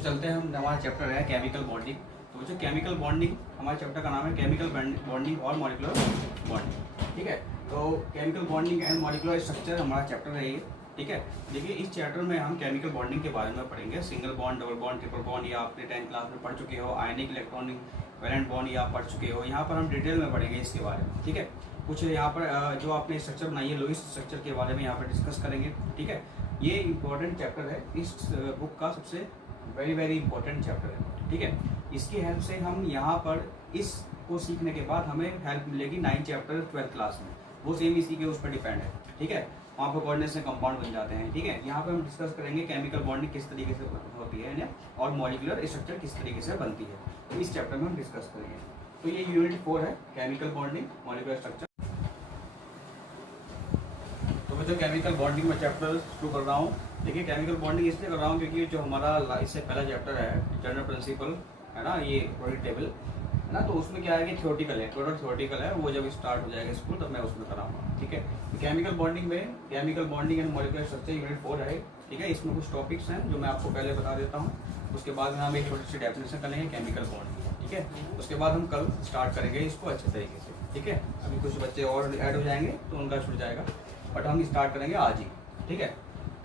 बच्चों चलते हैं, हम हमारा चैप्टर है केमिकल बॉन्डिंग। तो बच्चों केमिकल बॉन्डिंग हमारे चैप्टर का नाम है केमिकल बॉन्डिंग और मॉलिक्यूलर बॉन्डिंग। ठीक है, तो chemical bonding and molecular structure हमारा चैप्टर है ये। ठीक है, देखिए इस चैप्टर में हम केमिकल बॉन्डिंग के बारे में पढ़ेंगे। Single bond, double bond, triple bond, या आपने 10th क्लास में पढ़ चुके हो। आयनिक, इलेक्ट्रॉनिक, वैलेंट बॉन्ड या पढ़ चुके हो। यहाँ पर हम डिटेल में पढ़ेंगे इसके बारे में। ठीक है, कुछ यहाँ पर जो आपने स्ट्रक्चर बनाई है लुईस स्ट्रक्चर के बारे में यहाँ पर डिस्कस करेंगे। ठीक है, ये इंपॉर्टेंट चैप्टर है, इस बुक का सबसे वेरी इंपॉर्टेंट चैप्टर है। ठीक है, इसकी हेल्प से हम यहाँ पर इसको सीखने के बाद हमें हेल्प मिलेगी 9th चैप्टर 12th क्लास में, वो सेम इसी के उस पर डिपेंड है। ठीक है, वहाँ पर कोऑर्डिनेशन कंपाउंड बन जाते हैं। ठीक है, यहाँ पर हम डिस्कस करेंगे केमिकल बॉन्डिंग किस तरीके से होती है और मॉलिक्यूलर स्ट्रक्चर किस तरीके से बनती है, तो इस चैप्टर में हम डिस्कस करेंगे। तो ये यूनिट 4 है, केमिकल बॉन्डिंग मॉलिक्यूलर स्ट्रक्चर। तो मैं जो केमिकल बॉन्डिंग में चैप्टर शुरू कर रहा हूँ, देखिए केमिकल बॉन्डिंग इसलिए कर रहा हूँ क्योंकि जो हमारा इससे पहला चैप्टर है जनरल प्रिंसिपल है ना, ये पीरियोडिक टेबल है ना, तो उसमें क्या है कि थ्योरेटिकल है, टोटल थ्योरेटिकल है। वो जब स्टार्ट हो जाएगा स्कूल तब मैं उसमें कराऊंगा। ठीक है, तो केमिकल बॉन्डिंग में chemical bonding and molecular structure unit 4 है। ठीक है, इसमें कुछ टॉपिक्स हैं जो मैं आपको पहले बता देता हूँ, उसके बाद में हम एक छोटी सी डेफिनेशन करेंगे केमिकल बॉन्डिंग। ठीक है, उसके बाद हम कल स्टार्ट करेंगे इसको अच्छे तरीके से। ठीक है, अभी कुछ बच्चे और ऐड हो जाएंगे तो उनका छूट जाएगा, बट हम स्टार्ट करेंगे आज ही। ठीक है,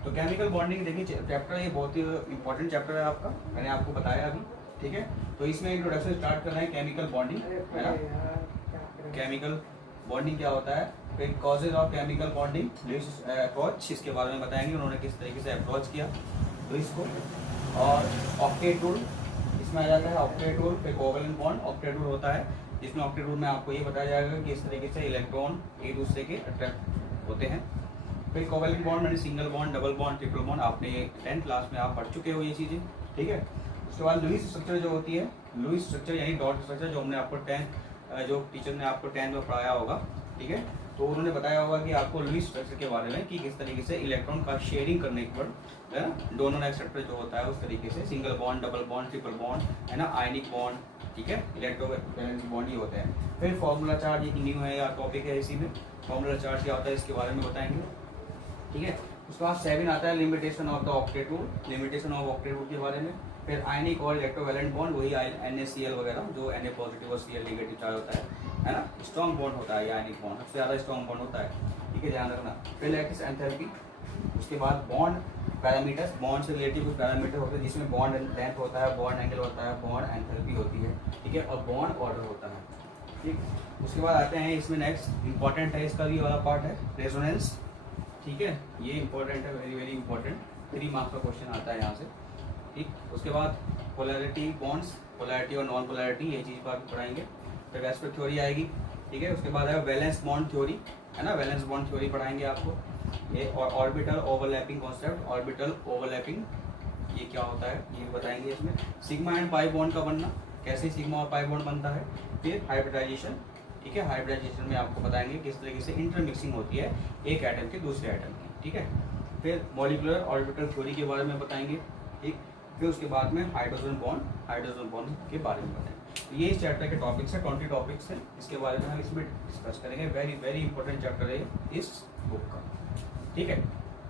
तो केमिकल बॉन्डिंग देखिए चैप्टर ये बहुत ही इंपॉर्टेंट चैप्टर है आपका, मैंने आपको बताया अभी। ठीक है, तो इसमें इंट्रोडक्शन स्टार्ट कर रहे हैं केमिकल बॉन्डिंग है ना। केमिकल बॉन्डिंग क्या होता है, फिर causes of chemical bonding, Lewis approach इसके बारे में बताएंगे, उन्होंने किस तरीके से अप्रोच किया तो इसको। और ऑक्टेट रूल इसमें आ जाता है, ऑक्टेट रूल। फिर कोवलेंट बॉन्ड ऑक्टेट रूल होता है, जिसमें ऑक्टेट रूल में आपको ये बताया जाएगा कि इस तरीके से इलेक्ट्रॉन एक दूसरे के अट्रैक्ट होते हैं। फिर कोवलेंट बॉन्ड यानी single bond, double bond, triple bond, आपने 10th क्लास में आप पढ़ चुके हो ये चीज़ें। ठीक है, उसके बाद लुईस स्ट्रक्चर जो होती है, लुईस स्ट्रक्चर यानी डॉट स्ट्रक्चर, जो हमने आपको 10th जो टीचर ने आपको 10th में पढ़ाया होगा। ठीक है, तो उन्होंने बताया होगा कि आपको लुईस स्ट्रक्चर के बारे में कि किस तरीके से इलेक्ट्रॉन का शेयरिंग करने के बाद है ना, डोनर एक्सेप्टर जो होता है उस तरीके से single bond, double bond, triple bond है ना, आयनिक बॉन्ड। ठीक है, इलेक्ट्रोवैलेंस बॉन्ड ही होते हैं। फिर फॉर्मूला चार्ज एक न्यू है या टॉपिक है इसी में, फॉर्मूला चार्ज क्या होता है इसके बारे में बताएंगे। ठीक है, उसके बाद 7 आता है limitation of the octet rule, limitation of octet rule के बारे में। फिर आयनिक और इलेक्ट्रोवैलेंट बॉन्ड, वही NaCl वगैरह, जो Na पॉजिटिव और Cl नेगेटिव चार्ज होता है ना, स्ट्रॉन्ग बॉन्ड होता है, आयनिक बॉन्ड सबसे ज़्यादा स्ट्रॉन्ग बॉन्ड होता है। ठीक है, ध्यान रखना। फिर लैटिस एंथैल्पी, उसके बाद बॉन्ड पैरामीटर्स, बॉन्ड से रिलेटिव कुछ पैरामीटर होते हैं जिसमें बॉन्ड लेंथ होता है, बॉन्ड एंगल होता है, बॉन्ड एंथैल्पी होती है। ठीक है, और बॉन्ड ऑर्डर होता है। ठीक, उसके बाद आते हैं इसमें नेक्स्ट इंपॉर्टेंट है, इसका भी वाला पार्ट है रेजोनेंस। ठीक है, ये इंपॉर्टेंट है, वेरी इंपॉर्टेंट, 3 मार्क्स का क्वेश्चन आता है यहाँ से। ठीक, उसके बाद पोलैरिटी बॉन्ड्स, पोलैरिटी और नॉन पोलैरिटी, ये चीज़ बात पढ़ाएंगे। फिर वैस्पर थ्योरी आएगी। ठीक है, उसके बाद है वैलेंस बॉन्ड थ्योरी है ना, वैलेंस बॉन्ड थ्योरी पढ़ाएंगे आपको ये। और orbital overlapping concept, orbital overlapping ये क्या होता है ये बताएंगे इसमें। सिग्मा एंड पाई बॉन्ड का बनना, कैसे सिग्मा और पाई बॉन्ड बनता है। फिर हाइब्रिडाइजेशन। ठीक है, हाइब्रिडाइजेशन में आपको बताएंगे किस तरीके से इंटरमिक्सिंग होती है एक एटम के दूसरे एटम की। ठीक है, फिर मॉलिक्यूलर ऑर्बिटल थ्योरी के बारे में बताएंगे। ठीक, फिर उसके बाद में हाइड्रोजन बॉन्ड के बारे में बताएंगे। तो ये इस चैप्टर के टॉपिक्स है, 20 टॉपिक्स हैं, इसके बारे में हम इसमें डिस्कस करेंगे। वेरी इंपॉर्टेंट चैप्टर है इस बुक का। ठीक है,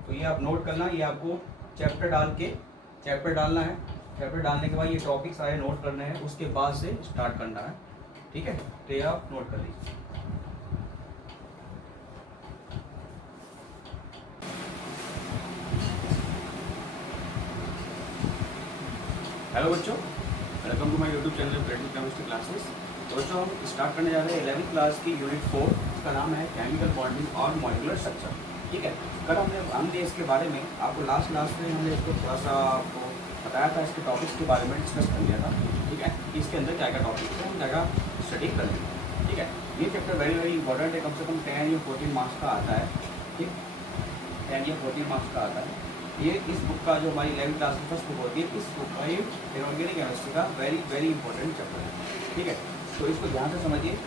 तो ये आप नोट करना, ये आपको चैप्टर डालना है। चैप्टर डालने के बाद ये टॉपिक सारे नोट करने हैं, उसके बाद से स्टार्ट करना है। ठीक है, तो ये आप नोट कर लीजिए। हेलो बच्चों, welcome to my YouTube channel predictive chemistry classes. तो बच्चों हम स्टार्ट करने जा रहे हैं 11th क्लास की यूनिट 4, इसका नाम है केमिकल बॉन्डिंग और मॉलिक्यूलर स्ट्रक्चर। ठीक है, कल हमने इसके बारे में आपको लास्ट क्लास में हमने इसको थोड़ा सा आपको बताया था, इसके टॉपिक्स के बारे में डिस्कस कर लिया था। ठीक है, इसके अंदर क्या क्या टॉपिक्स हैं हम जगह स्टडी कर लेंगे। ठीक है, ये चैप्टर वेरी इंपॉर्टेंट है, कम से कम 10 या 14 मार्क्स का आता है। ठीक, 10 या 14 मार्क्स का आता है ये। इस बुक का जो हमारी 11th क्लास की फर्स्ट बुक होती है, इस बुक का ये इनऑर्गेनिक केमिस्ट्री का वेरी इंपॉर्टेंट चैप्टर है। ठीक है, तो इसको ध्यान से समझिए।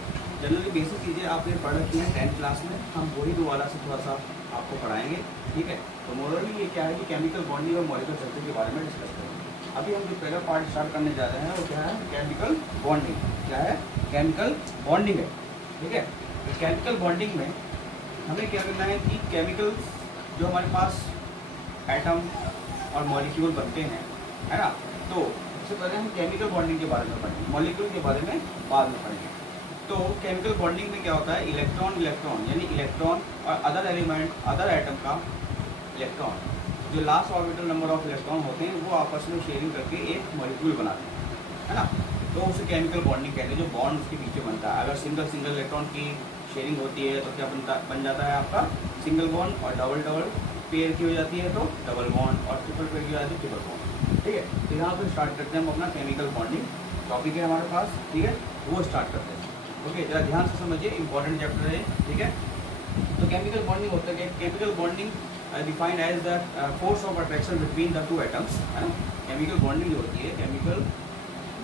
जनरली बेसिक चीज़ें आपने पढ़ रखी हैं 10th क्लास में, हम वही दोबारा से थोड़ा सा आपको पढ़ाएंगे। ठीक है, तो मोरली ये क्या है कि केमिकल बॉन्डिंग और मॉलिक्यूलर स्ट्रक्चर के बारे में डिस्कस करेंगे। अभी हम जो पहला पार्ट स्टार्ट करने जा रहे हैं वो क्या है, केमिकल बॉन्डिंग। क्या है, केमिकल बॉन्डिंग है। ठीक है, तो केमिकल बॉन्डिंग में हमें क्या करना है कि केमिकल जो हमारे पास एटम और मॉलिक्यूल बनते हैं है ना, तो सबसे पहले हम केमिकल बॉन्डिंग के बारे में पढ़ेंगे, मॉलिक्यूल के बारे में बाद में पढ़ेंगे। तो केमिकल बॉन्डिंग में क्या होता है, इलेक्ट्रॉन इलेक्ट्रॉन यानी इलेक्ट्रॉन और अदर एलिमेंट अदर एटम का इलेक्ट्रॉन, जो last orbital number of electron होते हैं वो आपस में शेयरिंग करके एक मॉलिक्यूल बनाते हैं, है ना। तो उसे केमिकल बॉन्डिंग कहते हैं, जो बॉन्ड उसके पीछे बनता है। अगर सिंगल सिंगल इलेक्ट्रॉन की शेयरिंग होती है तो क्या बन जाता है आपका सिंगल बॉन्ड, और डबल डबल पेयर की हो जाती है तो डबल बॉन्ड, और ट्रिपल पेयर की हो जाती है ट्रिपल बॉन्ड, ठीक है। तो यहाँ पर स्टार्ट करते हैं हम अपना केमिकल बॉन्डिंग टॉपिक है हमारे पास, ठीक है, वो स्टार्ट करते हैं। ओके, जरा ध्यान से समझिए, इंपॉर्टेंट चैप्टर है, ठीक है। तो केमिकल बॉन्डिंग होता है, chemical bonding defined as the force of attraction between the two atoms, है ना। केमिकल बॉन्डिंग जो होती है, केमिकल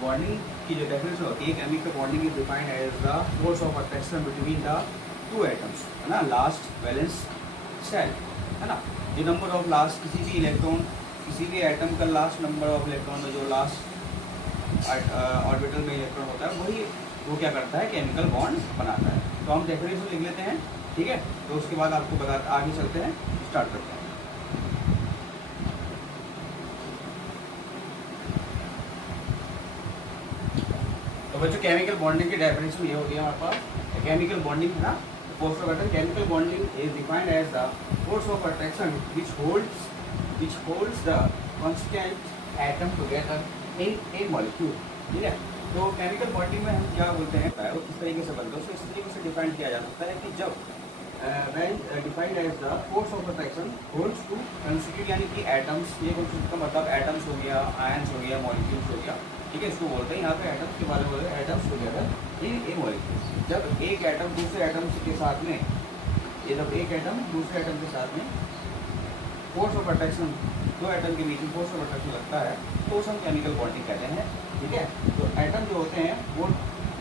बॉन्डिंग की जो डेफिनेशन होती है, chemical bonding is defined as the force of attraction between the two atoms, है ना, लास्ट वैलेंस शेल, है ना। जो नंबर ऑफ लास्ट किसी भी इलेक्ट्रॉन, किसी भी एटम का लास्ट नंबर ऑफ इलेक्ट्रॉन में जो लास्ट ऑर्बिटल में इलेक्ट्रॉन होता है वही वो क्या करता है, केमिकल बॉन्ड बनाता है। तो हम डेफिनेशन लिख लेते हैं, ठीक है। तो उसके बाद आपको बता आगे चलते हैं, स्टार्ट करते हैं। तो बच्चों केमिकल बॉन्डिंग की डेफिनेशन ये होती है हमारे पास, केमिकल बॉन्डिंग, है ना, force of attraction. Chemical bonding is defined as the force of attraction which holds the constant atom together in a molecule, ठीक है। तो केमिकल बॉन्डिंग में हम क्या बोलते हैं, वो किस तरीके से बनता है, उसको इस तरीके से डिफाइन किया जा सकता है कि जब when defined as the force of attraction holds to constitute, यानी कि एटम्स, ये constitute का मतलब एटम्स हो गया, आयंस हो गया, मॉलिक्यूल्स हो गया, ठीक है, इसको बोलते हैं। यहाँ पे एटम्स के बारे में बोलते हैं, atoms together in A molecule. जब एक एटम दूसरे एटम के साथ में, ये जब एक एटम दूसरे एटम के साथ में फोर्स ऑफ अट्रैक्शन, दो एटम के बीच में फोर्स ऑफ अट्रैक्शन लगता है, तो उसे हम केमिकल बॉन्डिंग कहते हैं, ठीक है। तो एटम जो होते हैं वो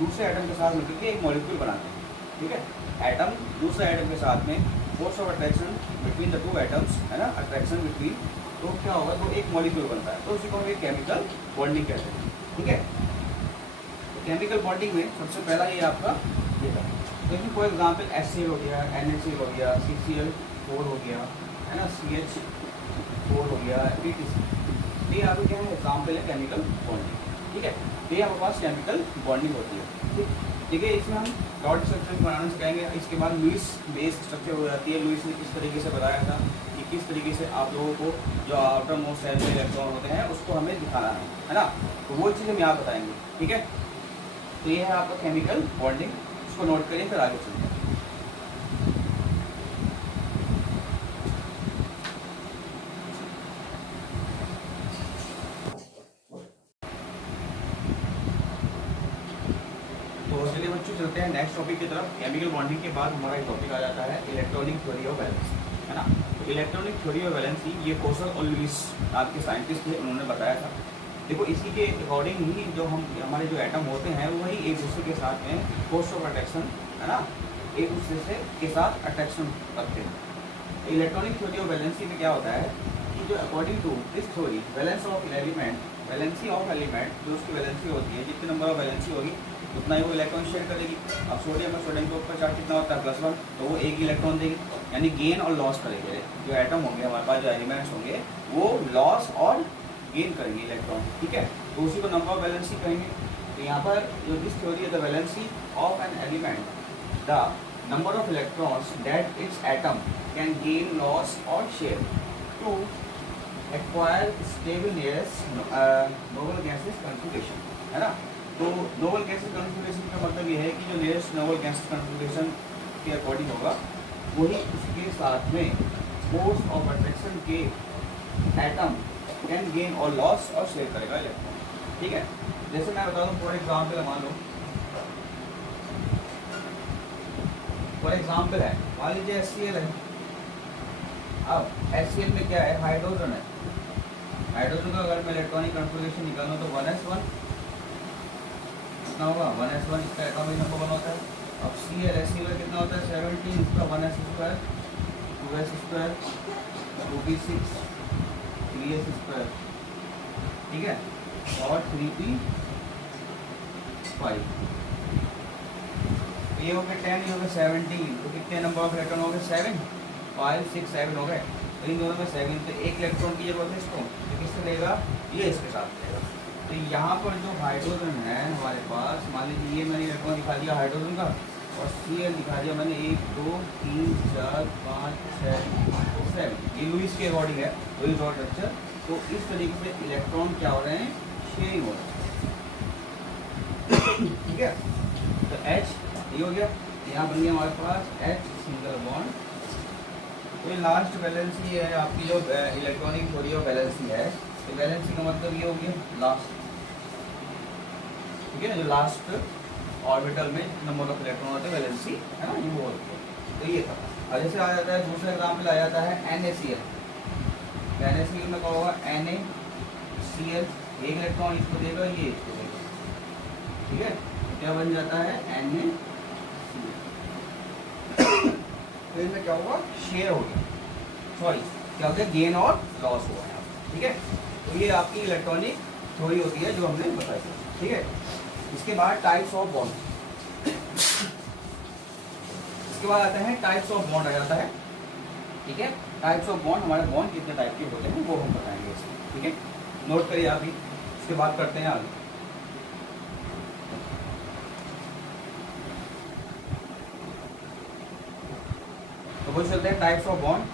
दूसरे एटम के साथ मिलकर के एक मॉलिक्यूल बनाते हैं, ठीक है। एटम दूसरे एटम के साथ में force of attraction between the two atoms, है ना, अट्रैक्शन बिटवीन, तो क्या होगा, तो एक मॉलिक्यूल बनता है, तो उसी को हम एक केमिकल बॉन्डिंग कहते हैं, ठीक है। तो केमिकल बॉन्डिंग में सबसे पहला ये आपका ये था, देखिए फॉर एग्जाम्पल HCl हो गया, NaCl हो गया, CCl4 हो गया, है ना, CH4 हो गया, etc। ये आपको क्या है, एग्जाम्पल है केमिकल बॉन्डिंग, ठीक है। तो ये हमारे पास केमिकल बॉन्डिंग होती है, ठीक है। इसमें हम डॉट स्ट्रक्चर बनाना सिखाएंगे। इसके बाद लुईस बेस स्ट्रक्चर हो जाती है। लुईस ने किस तरीके से बताया था कि किस तरीके से आप लोगों को जो आउटर मोस्ट सेल में इलेक्ट्रॉन होते हैं उसको हमें दिखाना है ना, तो वो चीज़ हम यहाँ बताएंगे, ठीक है। तो ये है आपका केमिकल बॉन्डिंग, इसको नोट करिए, फिर आगे चलते हैं। चलते हैं नेक्स्ट टॉपिक की तरफ। केमिकल बॉन्डिंग के बाद हमारा एक टॉपिक आ जाता है इलेक्ट्रॉनिक थ्योरी ऑफ वैलेंसी, है ना। तो इलेक्ट्रॉनिक थ्योरी ऑफ वैलेंसी ये कोसल और लुईस नाम के साइंटिस्ट थे, उन्होंने बताया था। देखो इसी के अकॉर्डिंग ही जो हम हमारे जो एटम होते हैं वही एक दूसरे के साथ में फोर्स ऑफ अट्रैक्शन, है ना, एक दूसरे से के साथ अट्रैक्शन रखते हैं। इलेक्ट्रॉनिक थ्योरी ऑफ वैलेंसी में क्या होता है कि जो according to this theory valence of element, valency of element, जो उसकी वैलेंसी होती है, जितने नंबर ऑफ वैलेंसी होगी उतना ही वो इलेक्ट्रॉन शेयर करेगी। अब सोडियम में, सोडियम के ऊपर चार्ज कितना होता है, +1, तो वो एक इलेक्ट्रॉन देगी, यानी गेन और लॉस करेंगे। जो एटम होंगे हमारे पास, जो एलिमेंट्स होंगे वो लॉस और गेन करेंगे इलेक्ट्रॉन, ठीक है। तो उसी को नंबर ऑफ वैलेंसी कहेंगे। तो यहाँ पर जो दिस थ्योरी है, the valency of an element, the number of electrons that its atom can gain, loss और share to acquire stable noble gases configuration, है ना। तो नोबल गैसेस कॉन्फ़िगरेशन का मतलब ये है कि जो नियरेस्ट नोबल गैसेस कॉन्फ़िगरेशन के अकॉर्डिंग होगा वही उसके साथ में फोर्स ऑफ अट्रैक्शन के एटम कैन गेन और लॉस और शेयर करेगा इलेक्ट्रॉन, ठीक है। जैसे मैं बता दूं, फॉर एग्जाम्पल मान लो, फॉर एग्जाम्पल है, मान लीजिए HCl है। अब HCl में क्या है, हाइड्रोजन है। हाइड्रोजन का अगर मैं इलेक्ट्रॉनिक कॉन्फ़िगरेशन निकालूँ तो 1s1 कितना होगा, 1s1 इसका एटॉमिक नंबर 1 होता है। अब HCl कितना होता है, 17, इसका 1s2, 2s2, 2p6, 3s2, ठीक है, और 3p5। ये हो गए 10, ये हो गए 17, तो कितने नंबर ऑफ इलेक्ट्रॉन हो गए, 7, 5, 6, 7 हो गए। तो इन दोनों में 7, तो एक इलेक्ट्रॉन की जरूरत है इसको, तो किससे देगा, ये इसके साथ रहेगा। तो यहाँ पर जो हाइड्रोजन है हमारे पास, मान लीजिए ये मैंने इलेक्ट्रॉन दिखा दिया हाइड्रोजन का, और Cl दिखा दिया मैंने 1 2 3 4 5 6 7, ये लुईस के अकॉर्डिंग है, लुईस डॉट स्ट्रक्चर। तो इस तरीके से इलेक्ट्रॉन क्या हो रहे हैं, शेयरिंग हो रहे हैं। ठीक है, तो H ये हो गया, यहाँ बन गया हमारे पास H सिंगल बॉन्ड। तो ये लास्ट वैलेंसी है आपकी जो इलेक्ट्रॉनिक थ्योरी ऑफ वैलेंसी है, तो वैलेंसी का मतलब ये हो गया लास्ट, ठीक है ना, जो लास्ट ऑर्बिटल में नंबर ऑफ इलेक्ट्रॉन होते हैं वैलेंसी, है ना, ये वो होती है। तो ये था। और जैसे आ जाता है दूसरा एग्जाम्पल आ जाता है NaCl। NaCl में क्या होगा, NaCl एक इलेक्ट्रॉन इसको देगा, ये इसको देगा, ठीक है, तो क्या बन जाता है Na। तो इसमें क्या होगा, शेयर हो गया, सॉरी क्या हो गया, गेन और लॉस हुआ है, ठीक है। तो ये आपकी इलेक्ट्रॉनिक थ्योरी होती है जो हमने बताई, ठीक है। इसके बाद टाइप्स ऑफ बॉन्ड, इसके बाद आता है टाइप्स ऑफ बॉन्ड आ जाता है, ठीक है। टाइप्स ऑफ बॉन्ड, हमारे बॉन्ड कितने टाइप के होते हैं वो हम बताएंगे इसमें, ठीक है, नोट करिए आप भी। इसके बाद करते हैं आगे। तो बोल सकते हैं टाइप्स ऑफ बॉन्ड,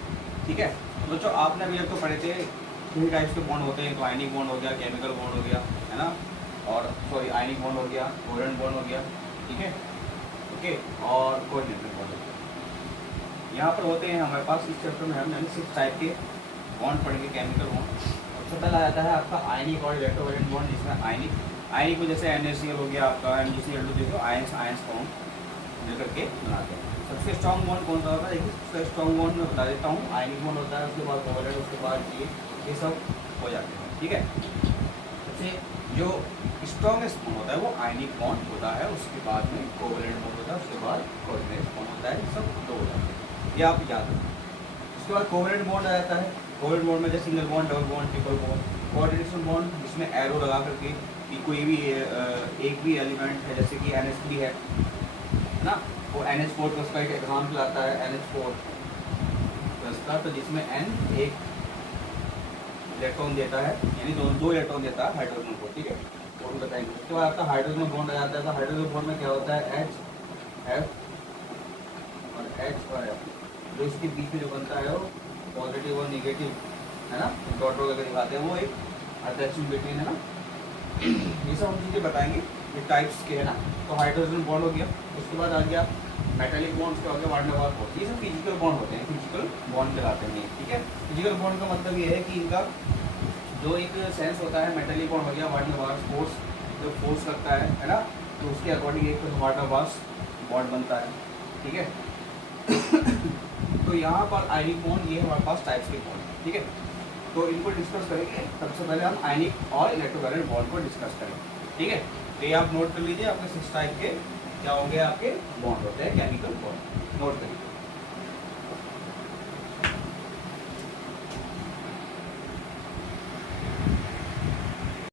ठीक है। तो जो आपने अभी तो पढ़े थे 3 टाइप्स के बॉन्ड होते हैं, तो आयनिक बॉन्ड हो गया, केमिकल बॉन्ड हो गया, है ना, और सॉरी आयनिक बॉन्ड हो गया, कोवेलेंट बॉन्ड हो गया, ठीक है, ओके, और कोऑर्डिनेटर बॉन्ड हो गया। यहाँ पर होते हैं हमारे पास इस चैप्टर में हमने 6 टाइप के बॉन्ड पढ़ेंगे, केमिकल बॉन्ड। सबसे पहला आता है आपका आयनिक और इलेक्ट्रोवैलेंट बॉन्ड, जिसमें आयनिक में जैसे NaCl हो गया आपका, MgCl2 देखो आयंस फॉर्म मिलकर के बनाते हैं। सबसे स्ट्रॉन्ग बॉन्ड कौन सा होता है, देखिए सबसे स्ट्रॉन्ग बॉन्ड मैं बता देता हूँ, आयनिक बॉन्ड होता है, उसके बाद कोवेलेंट, उसके बाद ये सब हो जाते हैं, ठीक है। सबसे जो स्ट्रॉन्गेस्ट बॉन्ड होता है वो आयनिक बॉन्ड होता है, उसके बाद में कोवेलेंट बॉन्ड होता है, उसके बाद कोऑर्डिनेट बॉन्ड होता है, सब 2 हो जाते हैं, ये आप याद रखें। उसके बाद कोवेलेंट बॉन्ड आ जाता है। कोवेलेंट बॉन्ड में जैसे single bond, double bond, triple bond. Coordination bond जिसमें एरो लगा करके कि कोई भी एक भी एलिमेंट है, जैसे कि NH3 है ना, वो NH4 प्लस का एक एग्जाम्पल आता है, NH4 प्लस का, तो जिसमें N एक इलेक्ट्रॉन देता है, यानी दो इलेक्ट्रॉन देता है हाइड्रोजन को, ठीक है, वो भी बताएंगे। उसके बाद आपका हाइड्रोजन बॉन्ड आ जाता है। तो हाइड्रोजन बॉन्ड में क्या होता है, H F और H और F, जो इसके बीच में जो बनता है वो पॉजिटिव और निगेटिव, है ना, डॉट वगैरह दिखाते हैं, वो एक अट्रैक्शन बिटवीन, है ना, ये सब हम चीज़ें बताएंगे, ये टाइप्स के, है ना। तो हाइड्रोजन बॉन्ड हो गया, उसके बाद आ गया मेटालिक बॉन्ड, उसके बाद वान डेर वाल्स बॉन्ड, ये सब फिजिकल बॉन्ड होते हैं, फिजिकल बॉन्ड कहलाते हैं, ठीक है। फिजिकल बॉन्ड का मतलब ये है कि इनका जो एक सेंस होता है, मेटालिक बॉन्ड हो गया, वान डेर वाल्स फोर्स, जो फोर्स लगता है ना, तो उसके अकॉर्डिंग एक वान डेर वाल्स बॉन्ड बनता है, ठीक है। तो यहाँ पर आयनिक बॉन्ड, ये हमारे पास टाइप्स के बॉन्ड, ठीक है। तो इनको डिस्कस करेंगे। सबसे पहले हम आयनिक और इलेक्ट्रोवैलेंट बॉन्ड को डिस्कस करेंगे, ठीक है। तो ये आप नोट कर लीजिए, आपके 6 टाइप के क्या होंगे, आपके बॉन्ड होते हैं, केमिकल बॉन्ड, नोट करिए।